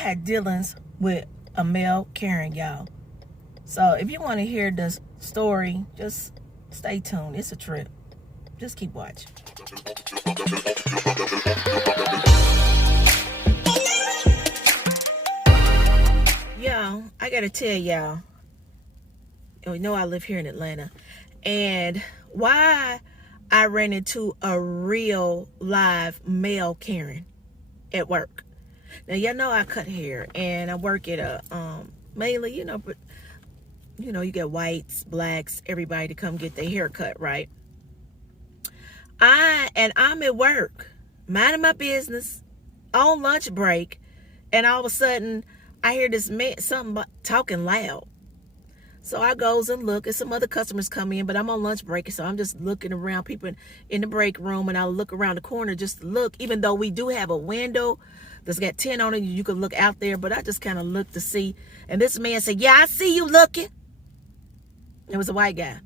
had dealings with a male Karen, y'all. So if you want to hear this story, just stay tuned. It's a trip. Just keep watching. Y'all, I gotta tell y'all, you know I live here in Atlanta, and why I ran into a real live male Karen at work. Now y'all know I cut hair, and I work at a mainly, but you get whites, blacks, everybody to come get their hair cut, right? I'm at work, minding my business, on lunch break, and all of a sudden I hear this man talking loud. So I goes and look, and some other customers come in, but I'm on lunch break, so I'm just looking around, people in the break room, and I'll look around the corner just to look, even though we do have a window that's got 10 on it, you can look out there, but I just kind of look to see. And this man said, "Yeah, I see you looking." It was a white guy.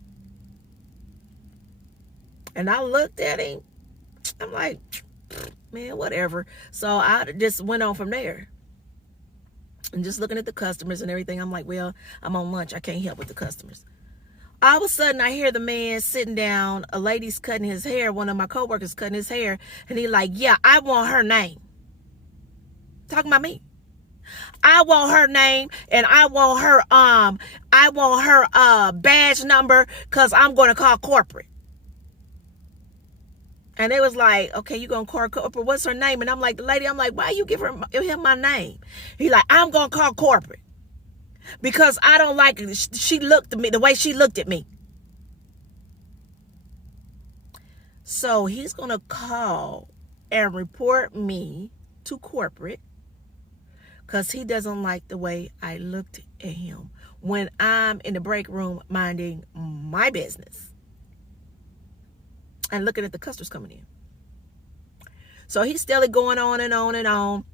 And I looked at him. I'm like, man, whatever. So I just went on from there. And just looking at the customers and everything, I'm like, well, I'm on lunch. I can't help with the customers. All of a sudden, I hear the man sitting down. A lady's cutting his hair. One of my coworkers cutting his hair. And he like, "Yeah, I want her name." Talking about me. I want her name, and I want her badge number, because I'm going to call corporate. And they was like, "Okay, you gonna call corporate? What's her name?" And I'm like, "Why you give him my name?" He like, "I'm gonna call corporate because I don't like it. She looked at me the way she looked at me." So he's gonna call and report me to corporate because he doesn't like the way I looked at him when I'm in the break room minding my business and looking at the customers coming in. So he's still going on and on and on,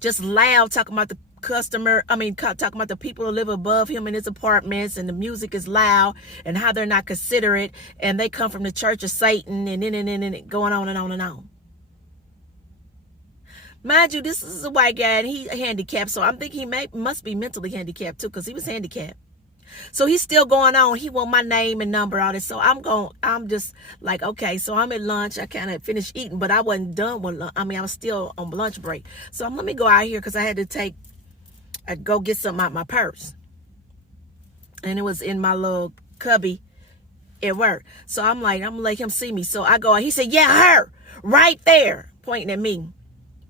just loud, talking about the talking about the people who live above him in his apartments, and the music is loud, and how they're not considerate, and they come from the church of Satan, and going on and on and on. Mind you, this is a white guy, and he's handicapped, so I'm thinking he must be mentally handicapped too, because he was handicapped. So he's still going on. He want my name and number, all this. So I'm just like, okay. So I'm at lunch. I kind of finished eating, but I wasn't done with lunch. I was still on lunch break. So let me go out here, because I had to go get something out my purse. And it was in my little cubby at work. So I'm gonna let him see me. So I go, and he said, "Yeah, her, right there," pointing at me.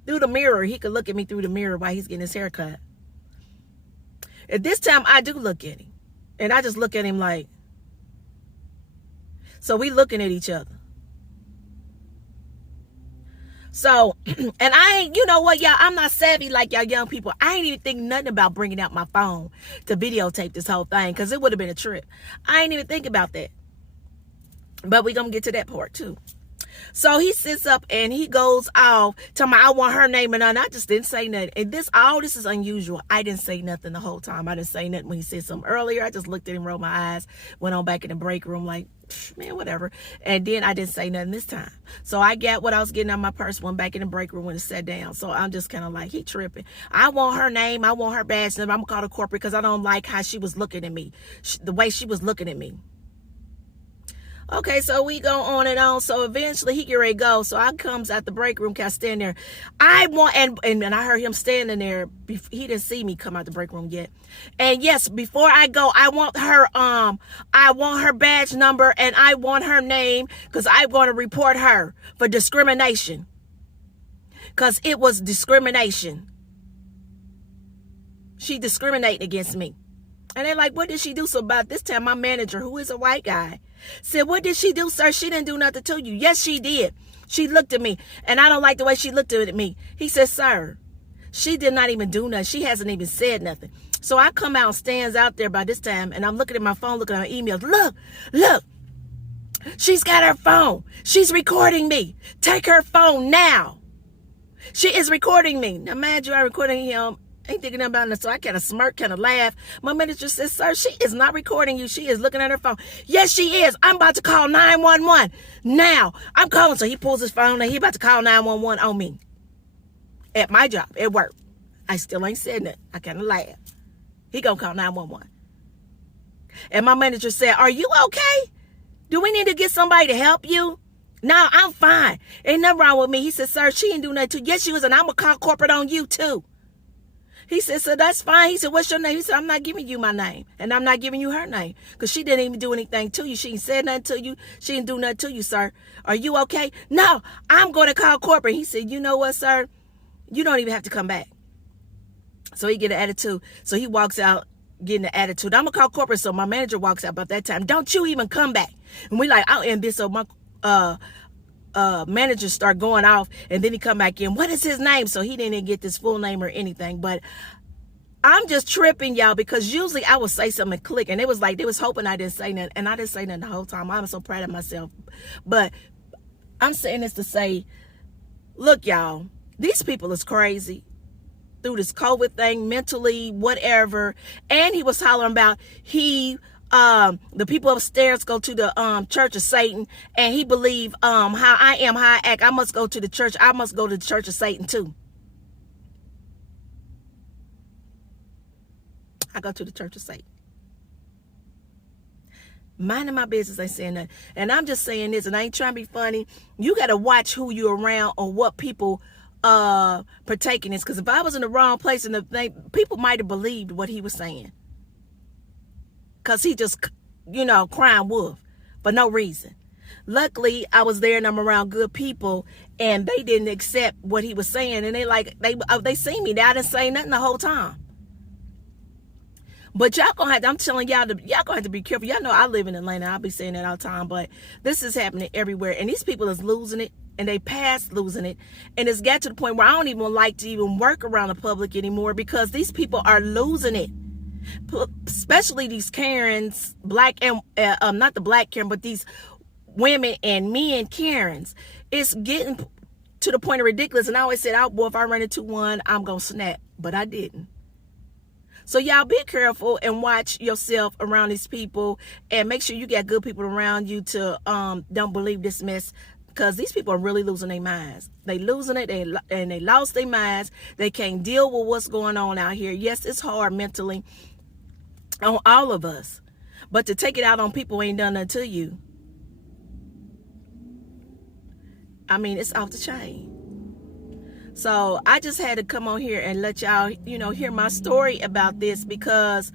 Through the mirror. He could look at me through the mirror while he's getting his hair cut. At this time, I do look at him. And I just look at him like, so we looking at each other. So, and I ain't, you know what, y'all, I'm not savvy like y'all young people. I ain't even think nothing about bringing out my phone to videotape this whole thing, because it would have been a trip. I ain't even think about that. But we gonna get to that part too. So he sits up and he goes off talking about, "I want her name," and I just didn't say nothing. And all this is unusual. I didn't say nothing the whole time. I didn't say nothing when he said something earlier. I just looked at him, rolled my eyes, went on back in the break room like, man, whatever. And then I didn't say nothing this time. So I got what I was getting out of my purse, went back in the break room when it sat down. So I'm just kind of like, he tripping. I want her name. I want her badge number. I'm going to call the corporate because I don't like how she was looking at me, the way she was looking at me. Okay, so we go on and on. So eventually he get ready to go. So I comes out the break room, can I stand there? I want, and I heard him standing there. He didn't see me come out the break room yet. And yes, before I go, I want her badge number, and I want her name, because I'm going to report her for discrimination. Because it was discrimination. She discriminated against me. And they're like, "What did she do?" So about this time, my manager, who is a white guy, said, "What did she do, sir? She didn't do nothing to you." "Yes, she did. She looked at me, and I don't like the way she looked at me." He said, "Sir, she did not even do nothing. She hasn't even said nothing." So I come out, stands out there by this time, and I'm looking at my phone, looking at my emails. Look. She's got her phone. She's recording me. Take her phone now. She is recording me. Now, mind you, I'm recording him. Ain't thinking about it. So I kind of smirk, kind of laugh. My manager says, "Sir, she is not recording you. She is looking at her phone." "Yes, she is. I'm about to call 911 now. I'm calling." So he pulls his phone and he about to call 911 on me. At my job, at work. I still ain't said nothing. I kind of laughed. He gonna call 911. And my manager said, are you okay? Do we need to get somebody to help you? No, I'm fine. Ain't nothing wrong with me. He said, sir, she ain't do nothing to you. Yes, she was, and I'm going to call corporate on you too. He said, so that's fine. He said, what's your name? He said, I'm not giving you my name, and I'm not giving you her name, because she didn't even do anything to you. She ain't said nothing to you. She didn't do nothing to you, sir. Are you okay? No, I'm going to call corporate. He said, you know what, sir? You don't even have to come back. So he get an attitude. So he walks out getting an attitude. I'm going to call corporate. So my manager walks out about that time. Don't you even come back. And we like, I'll end this. So my managers start going off, and then he come back in. What is his name? So he didn't even get this full name or anything. But I'm just tripping, y'all, because usually I would say something and click, and it was like they was hoping I didn't say nothing, and I didn't say nothing the whole time. I'm so proud of myself. But I'm saying this to say, look, y'all, these people is crazy through this COVID thing, mentally, whatever. And he was hollering about the people upstairs go to the Church of Satan, and he believe how I am, how I act. I must go to the church. I must go to the Church of Satan too. I go to the Church of Satan. Minding my business, ain't saying nothing. And I'm just saying this, and I ain't trying to be funny. You got to watch who you're around or what people partake in this. Because if I was in the wrong place, and people might have believed what he was saying. Because he just, crying wolf for no reason. Luckily, I was there and I'm around good people, and they didn't accept what he was saying. And they see me. I didn't say nothing the whole time. But y'all gonna have to, I'm telling y'all, y'all gonna have to be careful. Y'all know I live in Atlanta. I'll be saying that all the time. But this is happening everywhere. And these people is losing it. And they past losing it. And it's got to the point where I don't even like to even work around the public anymore, because these people are losing it. Especially these Karens, black and not the black Karen, but these women and men Karens. It's getting to the point of ridiculous. And I always said, oh boy, if I run into one, I'm gonna snap. But I didn't. So y'all be careful and watch yourself around these people, and make sure you got good people around you to don't believe this mess, because these people are really losing their minds. They losing it, and they lost their minds. They can't deal with what's going on out here. Yes, it's hard mentally on all of us, but to take it out on people who ain't done nothing to you, I mean, it's off the chain. So I just had to come on here and let y'all, hear my story about this, because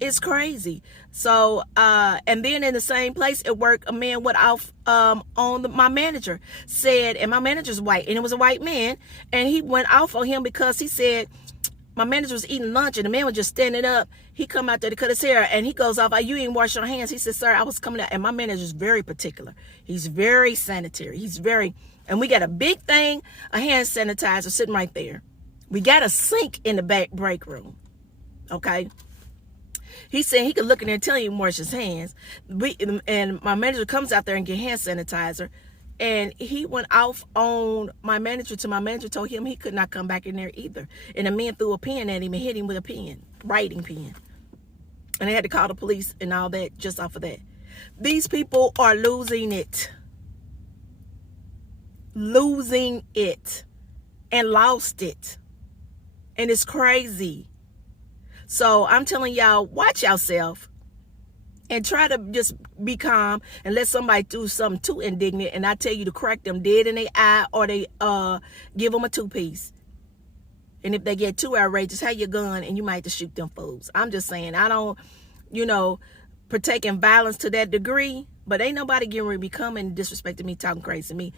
it's crazy. So, and then in the same place at work, a man went off my manager, said, and my manager's white, and it was a white man, and he went off on him because he said, my manager was eating lunch, and the man was just standing up. He come out there to cut his hair, and he goes off, you ain't wash your hands. He said, sir, I was coming out. And my manager's very particular. He's very sanitary. And we got a big thing, a hand sanitizer sitting right there. We got a sink in the back break room. Okay. He said he could look in there and tell you wash his hands. And my manager comes out there and get hand sanitizer. And he went off on my manager till my manager told him he could not come back in there either. And the man threw a pen at him and hit him with a pen, writing pen. And they had to call the police and all that just off of that. These people are losing it. Losing it. And lost it. And it's crazy. So I'm telling y'all, watch yourself. And try to just be calm and let somebody do something too indignant, and I tell you to crack them dead in their eye, or they give them a 2-piece. And if they get too outrageous, have your gun and you might have to shoot them fools. I'm just saying, I don't, partake in violence to that degree, but ain't nobody getting ready to be coming and disrespecting me, talking crazy to me.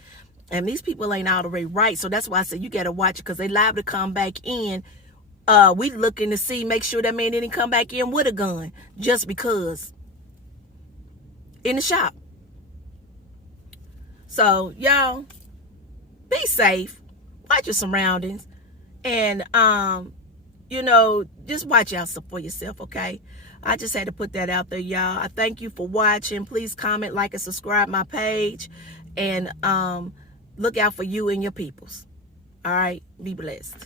And these people ain't all the way right. So that's why I said you got to watch it, because they liable to come back in. We looking to see, make sure that man didn't come back in with a gun just because. In the shop. So y'all be safe, watch your surroundings, and just watch out for yourself. Okay, I just had to put that out there, y'all. I thank you for watching. Please comment, like, and subscribe my page, and look out for you and your peoples. All right, be blessed.